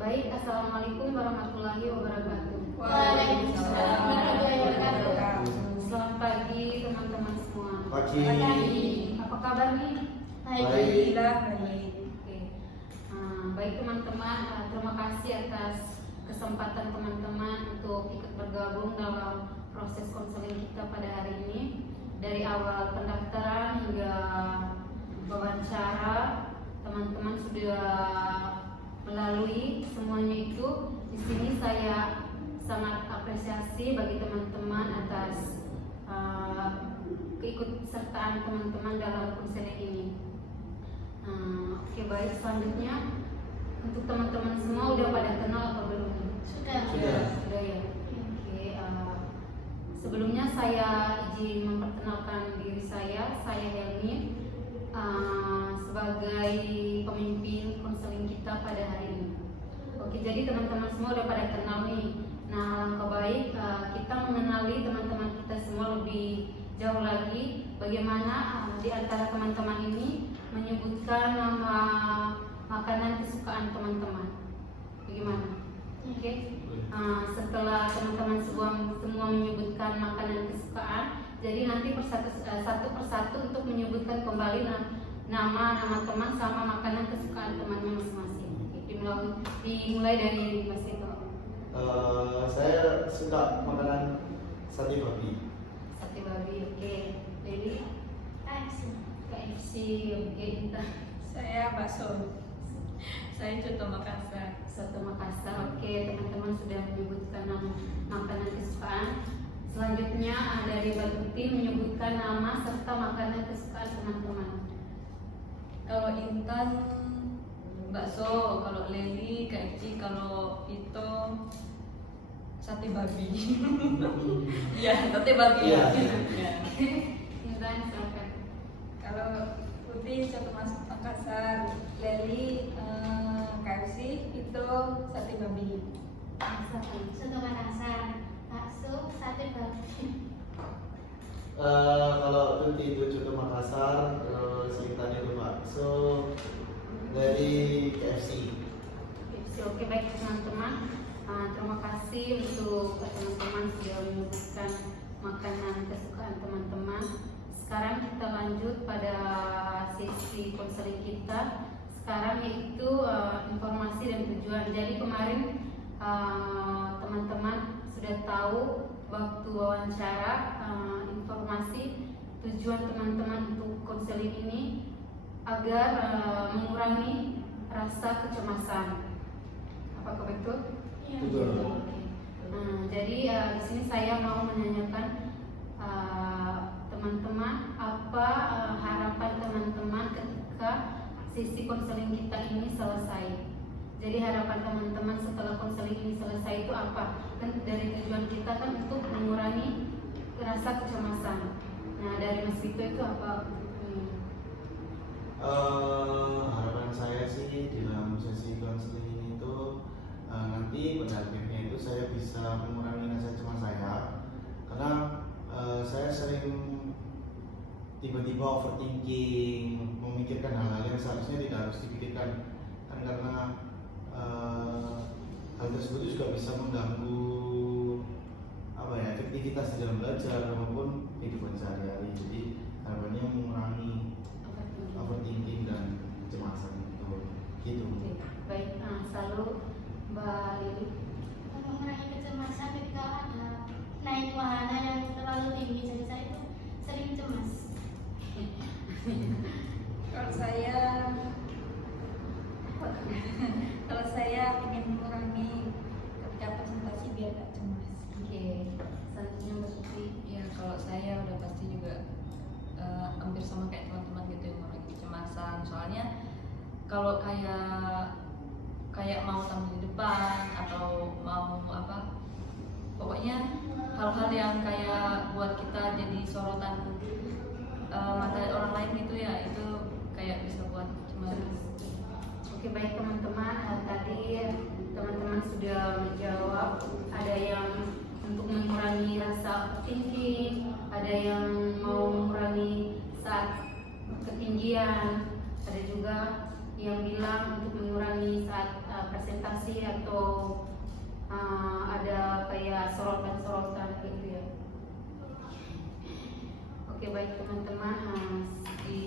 Baik, Assalamualaikum warahmatullahi wabarakatuh. Waalaikumsalam warahmatullahi wabarakatuh. Selamat pagi teman-teman semua. Pagi. Apa kabar nih? Alhamdulillah baik. Oke. Baik teman-teman, terima kasih atas kesempatan teman-teman untuk ikut bergabung dalam proses konseling kita pada hari ini. Dari awal pendaftaran hingga wawancara, teman-teman sudah melalui semuanya itu. Di sini saya sangat apresiasi bagi teman-teman atas keikutsertaan teman-teman dalam konseling ini. Oke, baik, selanjutnya untuk teman-teman semua udah pada kenal atau belum? Sudah. Sudah ya. Oke, sebelumnya saya izin memperkenalkan diri saya Helmi sebagai pemimpin konseling kita pada hari ini. Oke, jadi teman-teman semua udah pada kenal nih. Nah, langkah baik kita mengenali teman-teman kita semua lebih jauh lagi. Bagaimana di antara teman-teman ini menyebutkan nama makanan kesukaan teman-teman. Bagaimana? Oke. Setelah teman-teman semua menyebutkan makanan kesukaan, jadi nanti satu persatu untuk menyebutkan kembali nama teman sama makanan kesukaan temannya masing-masing. Dimulai dari Mas Tito. Saya suka makanan sate babi. Sate babi, oke. Jadi KFC, oke. Saya bakso. Saya Coto Makassar. Soto Makassar, oke. Teman-teman sudah menyebutkan nama makanan kesukaan. Selanjutnya dari Mbak Tuti menyebutkan nama serta makanan kesukaan teman-teman. Kalau Intan bakso, kalau Leli KFC, kalau Vito sate babi. Iya, sate babi. Iya. Intan, silakan. Kalau Putih Coto Makassar, Leli KFC, Vito sate babi. Soto Makassar, bakso, sate babi. Kalau itu Coto Makassar, Intan itu bakso, dari KFC. Oke, baik teman-teman. Terima kasih untuk teman-teman sudah menyebutkan makanan kesukaan teman-teman. Sekarang kita lanjut pada sesi konseling kita. Sekarang yaitu informasi dan tujuan. Jadi kemarin teman-teman sudah tahu waktu wawancara informasi tujuan teman-teman untuk konseling ini agar mengurangi rasa kecemasan. Apakah betul? Betul. Jadi di sini saya mau menanyakan teman-teman apa harapan teman-teman ketika sesi konseling kita ini selesai. Jadi harapan teman-teman setelah konseling ini selesai itu apa? Kan dari tujuan kita kan untuk mengurangi rasa kecemasan. Nah, dari Mas Vito itu apa? Harapan saya sih dalam sesi konseling ini itu nanti pada akhirnya itu saya bisa mengurangi rasa cemas saya, karena saya sering tiba-tiba overthinking, memikirkan hal-hal yang seharusnya tidak harus dipikirkan, kan karena hal tersebut juga bisa mengganggu efektivitas di dalam belajar maupun kehidupan sehari-hari. Jadi harapannya mengurangi overthinking dan kecemasan itu gitu. Baik, selalu Mbak Lili. Mengurangi kecemasan ketika ada naik wahana yang terlalu tinggi, jadi saya itu sering cemas. Kalau saya ingin mengurangi ketika presentasi biar gak cemas. Oke, selanjutnya Mbak Suti. Ya, kalau saya udah pasti juga hampir sama kayak teman-teman gitu yang mengurangi kecemasan. Soalnya kalau kayak mau tampil di depan atau mau apa, pokoknya hal-hal yang kayak buat kita jadi sorotan mata orang lain gitu ya, itu kayak bisa buat cemas. Oke, baik teman-teman, tadi teman-teman sudah menjawab. Ada yang untuk mengurangi rasa overthinking, ada yang mau mengurangi saat ketinggian, ada juga yang bilang untuk mengurangi saat presentasi motivasi atau ada kayak sorotan-sorotan gitu ya. Oke, baik teman-teman, di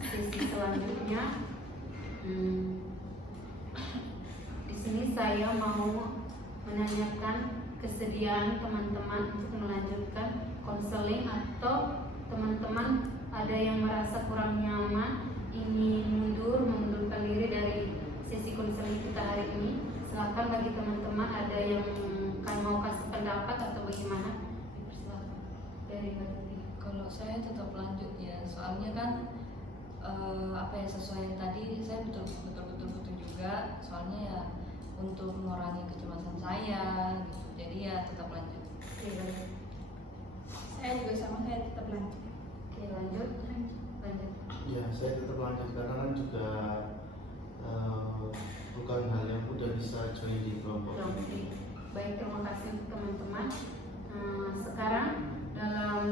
sesi selanjutnya di sini saya mau menanyakan kesediaan teman-teman untuk melanjutkan konseling, atau teman-teman ada yang merasa kurang nyaman ingin mengundurkan diri dari sesi konseling kita hari ini. Silakan bagi teman-teman ada yang mau kasih pendapat atau bagaimana, silakan dari Mbak Tuti. Kalau saya tetap lanjut ya, soalnya kan sesuai yang tadi saya betul juga, soalnya ya untuk mengurangi kecemasan saya gitu, jadi ya tetap lanjut. Oke, baik. Saya juga sama, saya tetap lanjut. Oke, lanjut. Ya, saya tetap lanjut karena kan juga bukan hal yang mudah bisa join di kelompok ini. Baik, terima kasih untuk teman-teman. Sekarang dalam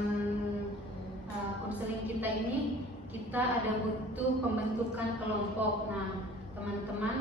konseling kita ini kita ada butuh pembentukan kelompok. Nah, teman-teman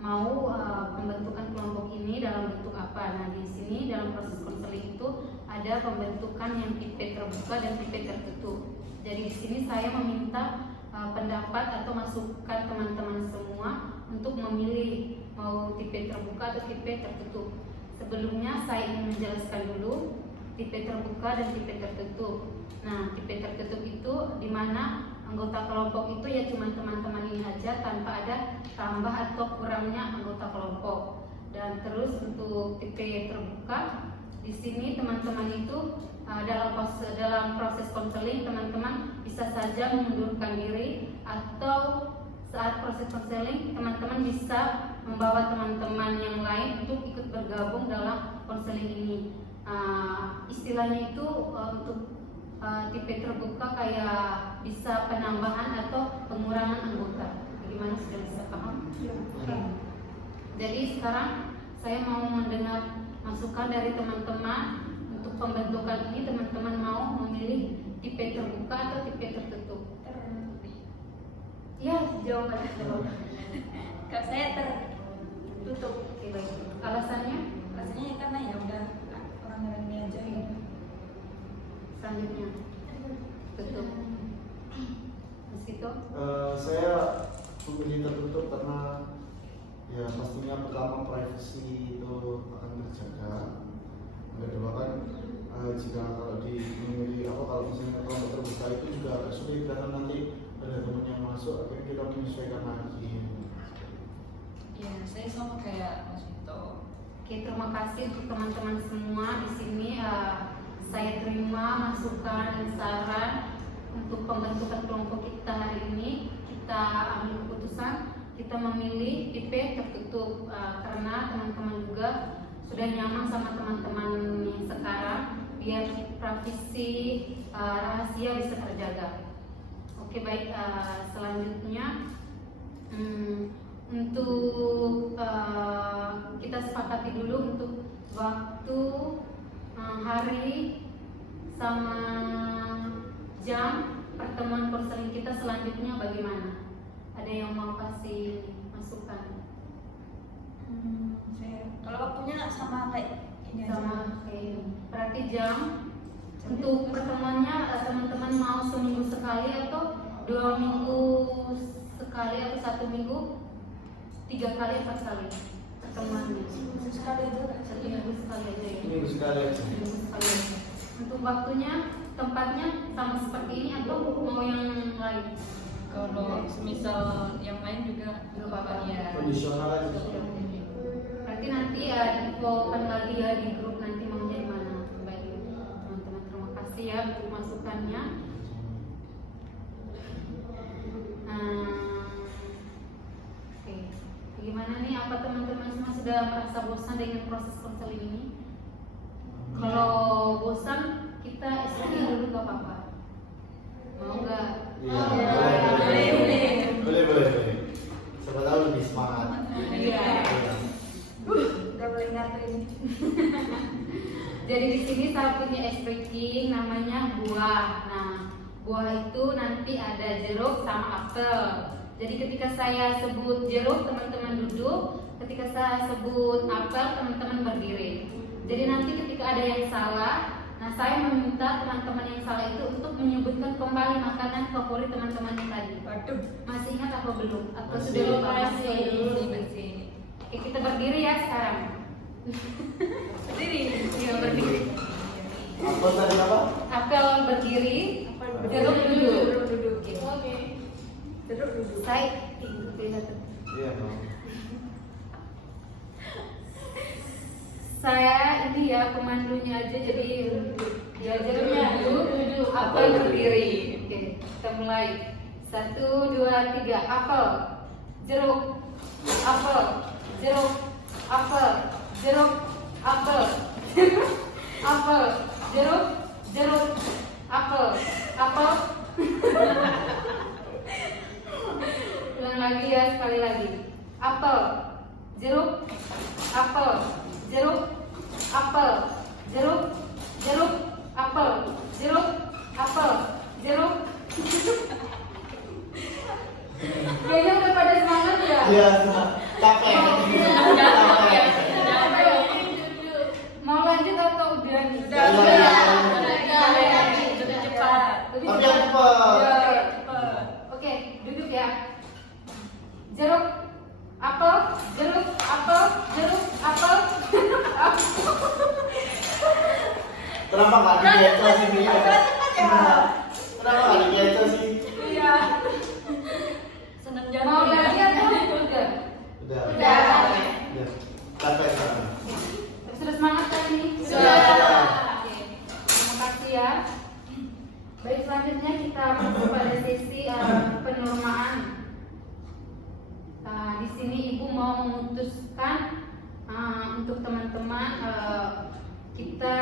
mau pembentukan kelompok ini dalam bentuk apa? Nah, di sini dalam proses konseling itu ada pembentukan yang tipe terbuka dan tipe tertutup. Jadi di sini saya meminta pendapat atau masukan teman-teman semua untuk memilih mau tipe terbuka atau tipe tertutup. Sebelumnya saya ingin menjelaskan dulu tipe terbuka dan tipe tertutup. Nah, tipe tertutup itu di mana anggota kelompok itu ya cuma teman-teman ini aja tanpa ada tambah atau kurangnya anggota kelompok. Dan terus untuk tipe terbuka, di sini teman-teman itu dalam proses konseling teman-teman bisa saja mengundurkan diri, atau saat proses konseling teman-teman bisa membawa teman-teman yang lain untuk ikut bergabung dalam konseling ini. Istilahnya itu untuk tipe terbuka kayak bisa penambahan atau pengurangan anggota. Bagaimana, sudah bisa paham? Jadi sekarang saya mau mendengar masukan dari teman-teman untuk pembentukan ini. Teman-teman mau memilih tipe terbuka atau tipe tertutup? Ya, jawabannya. Kalau saya tertutup. Oke, baik. Alasannya? Rasanya ya karena ya udah orang-orang ini aja gitu. Selanjutnya tutup. Meskipun Saya memilih tertutup karena ya pastinya pertama privasi itu akan terjaga. Yang kedua kan jika kalau memilih kalau misalnya kelompok terbuka itu juga agak sulit karena nanti ada teman yang masuk akhirnya kita menyesuaikan lagi. Ya, saya sama kayak Mas Vito. oke, terima kasih untuk teman-teman semua di sini. Saya terima masukan dan saran untuk pembentukan kelompok kita hari ini. Kita ambil keputusan, kita memilih tipe tertutup karena teman-teman juga sudah nyaman sama teman-teman yang sekarang, biar privasi rahasia bisa terjaga. Oke, baik. Selanjutnya untuk kita sepakati dulu untuk waktu, hari sama jam pertemuan konseling kita selanjutnya bagaimana? Ada yang mau kasih masukan? Kalau waktunya sama kayak ini aja. Sama kayak ini. Berarti jam untuk pertemuannya teman-teman mau seminggu sekali atau 2 minggu sekali atau 1 minggu 3 kali 4 kali pertemuannya? Sekali aja. 1 minggu sekali aja ya. Minggu sekali aja. Minggu sekali aja. Untuk waktunya, tempatnya sama seperti ini atau mau yang lain? Kalau semisal yang lain juga Nggak apa-apa. ya. Kondisional aja. Berarti nanti ya infokan lagi ya di grup nanti maunya di mana. Baik teman-teman, terima kasih ya untuk masukannya. Oke, bagaimana nih? Apa teman-teman semua sudah merasa bosan dengan proses konseling ini? Kalau bosan, kita istirahat dulu gak apa-apa. Mau nggak? Iya, boleh. Siapa tahu lebih semangat. Iya. Udah boleh ngatain. Jadi di sini saya punya ice breaking namanya buah. Nah, buah itu nanti ada jeruk sama apel. Jadi ketika saya sebut jeruk, teman-teman duduk. Ketika saya sebut apel, teman-teman berdiri. Jadi nanti ketika ada yang salah, nah saya meminta teman-teman yang salah itu untuk menyebutkan kembali makanan favorit teman-teman yang tadi. Waduh. Masih ingat apa belum? Atau Masih. sudah lupa? Masih. Oke, kita berdiri ya sekarang. Berdiri. Iya, berdiri. Apa tadi apa? Apel berdiri, jeruk duduk. Duduk. Oke. Duduk duduk. Saya kelihatan. Iya dong. Saya ini ya pemandunya aja, jadi jeruknya duduk, apel berdiri. Oke, kita mulai. 1, 2, 3, apel, jeruk, apel, jeruk, apel, jeruk, apel, apel, jeruk, jeruk, apel, apel. Ulang lagi ya, sekali lagi. Apel, jeruk, apel, jeruk, apel, jeruk, jeruk, apel, jeruk, apel, jeruk. Kayaknya udah pada semangat ya? Iya, capek. Capek. Mau lanjut atau udah nih? Udah, udah. Sudah cepat. Tapi yang cepat. Oke, duduk ya. Jeruk, apel, jeruk, apel, jeruk, apel, jeruk, apel. Kenapa nggak digeco sih dia? Kenapa nggak digeco sih? Iya. Senang Mau jantung ya. lagi atau udah? Udah. Udah. Udah. Capek sekarang. Sudah semangat kan ini? Sudah. Oke. Terima kasih ya. Baik, selanjutnya kita masuk pada sesi penormaan. Di sini Ibu mau memutuskan untuk teman-teman kita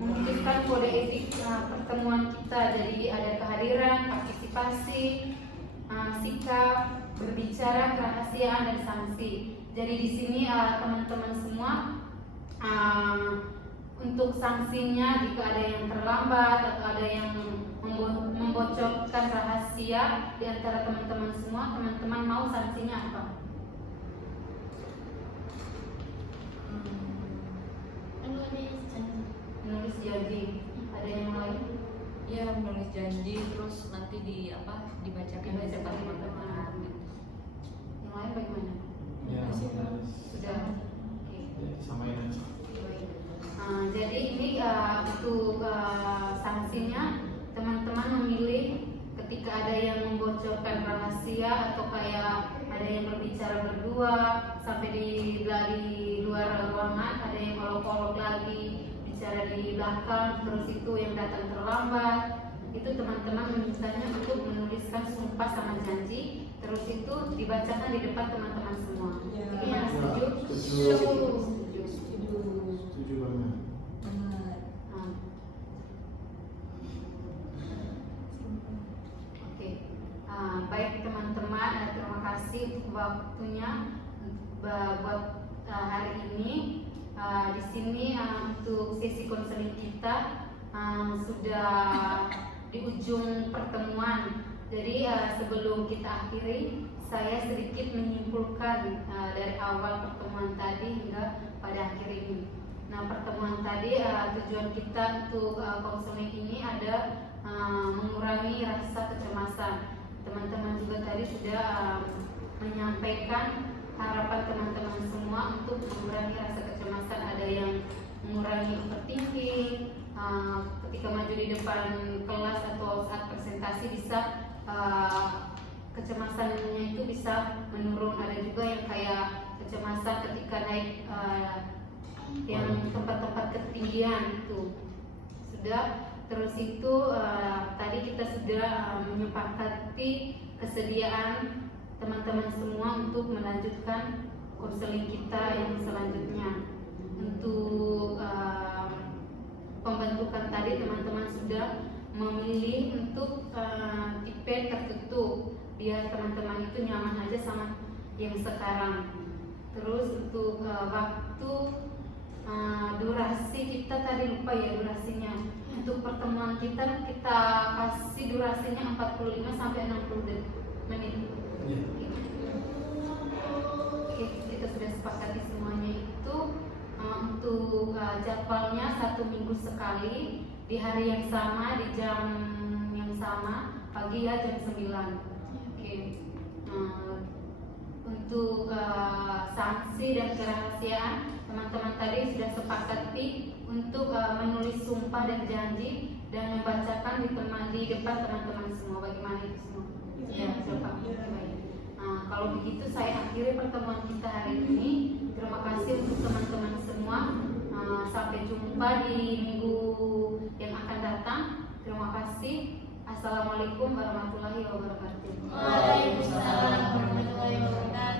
memutuskan kode etik pertemuan kita. Jadi ada kehadiran, partisipasi, sikap, berbicara, kerahasiaan, dan sanksi. Jadi di sini teman-teman semua untuk sanksinya jika ada yang terlambat atau ada yang membocorkan rahasia di antara teman-teman semua, teman-teman mau sanksinya apa? Menulis janji. Ada yang lain? Iya, menulis janji terus nanti dibacakan di depan teman-teman gitu. Yang lain bagaimana? Ya, Sudah. Oke. samain aja. Jadi ini untuk sanksinya teman-teman memilih ketika ada yang membocorkan rahasia atau kayak ada yang berbicara berdua sampai di luar ruangan, ada yang olok-olok lagi bicara di belakang, terus itu yang datang terlambat, itu teman-teman memintanya untuk menuliskan sumpah sama janji, terus itu dibacakan di depan teman-teman semua. Ya. Iya, setuju? Setuju. Setuju. Setuju banget. Benar. Oke, baik teman-teman, terima kasih untuk waktunya buat hari ini. Di sini untuk sesi konseling kita sudah di ujung pertemuan. Jadi sebelum kita akhiri, saya sedikit menyimpulkan dari awal pertemuan tadi hingga pada akhir ini. Nah, pertemuan tadi tujuan kita untuk konseling ini ada mengurangi rasa kecemasan. Teman-teman juga tadi sudah menyampaikan harapan teman-teman semua untuk mengurangi rasa kecemasan. Ada yang mengurangi overthinking, ketika maju di depan kelas atau saat presentasi bisa kecemasannya itu bisa menurun. Ada juga yang kayak kecemasan ketika naik yang tempat-tempat ketinggian itu sudah. Terus itu tadi kita sudah menyepakati kesediaan teman-teman semua untuk melanjutkan konseling kita yang selanjutnya. Untuk pembentukan tadi teman-teman sudah memilih untuk tipe tertutup biar teman-teman itu nyaman aja sama yang sekarang. Terus untuk waktu durasi kita tadi lupa ya durasinya. Untuk pertemuan kita kasih durasinya 45 sampai 60 menit. Iya. Oke, kita sudah sepakati semuanya itu untuk jadwalnya 1 minggu sekali di hari yang sama di jam yang sama pagi ya jam 9. Oke. Untuk sanksi dan kerahasiaan teman-teman tadi sudah sepakati untuk menulis sumpah dan janji dan membacakan di depan teman-teman semua. Bagaimana itu semua? Iya. Bapak. Baik. Kalau begitu saya akhiri pertemuan kita hari ini. Terima kasih untuk teman-teman semua. Sampai jumpa di minggu yang akan datang. Terima kasih. Assalamualaikum warahmatullahi wabarakatuh. Waalaikumsalam warahmatullahi wabarakatuh.